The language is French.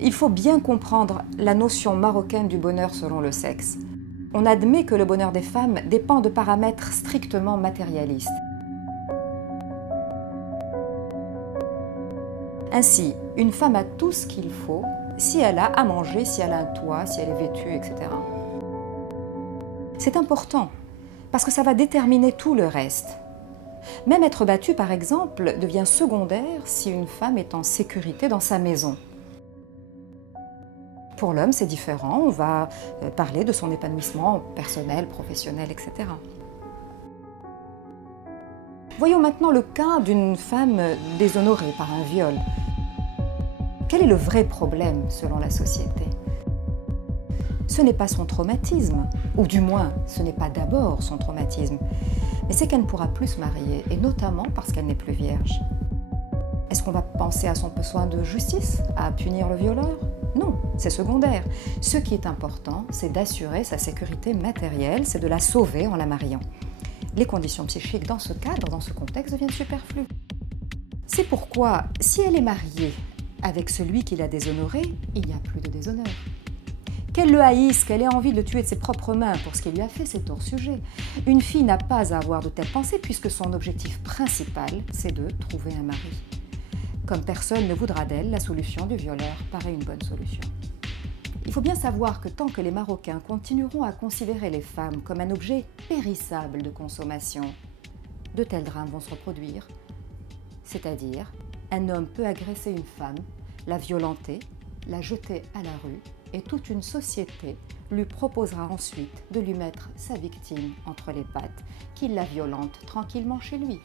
Il faut bien comprendre la notion marocaine du bonheur selon le sexe. On admet que le bonheur des femmes dépend de paramètres strictement matérialistes. Ainsi, une femme a tout ce qu'il faut si elle a à manger, si elle a un toit, si elle est vêtue, etc. C'est important, parce que ça va déterminer tout le reste. Même être battue, par exemple, devient secondaire si une femme est en sécurité dans sa maison. Pour l'homme, c'est différent, on va parler de son épanouissement personnel, professionnel, etc. Voyons maintenant le cas d'une femme déshonorée par un viol. Quel est le vrai problème selon la société? Ce n'est pas son traumatisme, ou du moins, ce n'est pas d'abord son traumatisme, mais c'est qu'elle ne pourra plus se marier, et notamment parce qu'elle n'est plus vierge. Est-ce qu'on va penser à son besoin de justice, à punir le violeur? Non, c'est secondaire. Ce qui est important, c'est d'assurer sa sécurité matérielle, c'est de la sauver en la mariant. Les conditions psychiques dans ce cadre, dans ce contexte, deviennent superflues. C'est pourquoi, si elle est mariée avec celui qui l'a déshonorée, il n'y a plus de déshonneur. Qu'elle le haïsse, qu'elle ait envie de le tuer de ses propres mains pour ce qu'il lui a fait, c'est hors sujet. Une fille n'a pas à avoir de telles pensées puisque son objectif principal, c'est de trouver un mari. Comme personne ne voudra d'elle, la solution du violeur paraît une bonne solution. Il faut bien savoir que tant que les Marocains continueront à considérer les femmes comme un objet périssable de consommation, de tels drames vont se reproduire. C'est-à-dire, un homme peut agresser une femme, la violenter, la jeter à la rue, et toute une société lui proposera ensuite de lui mettre sa victime entre les pattes, qu'il la violente tranquillement chez lui.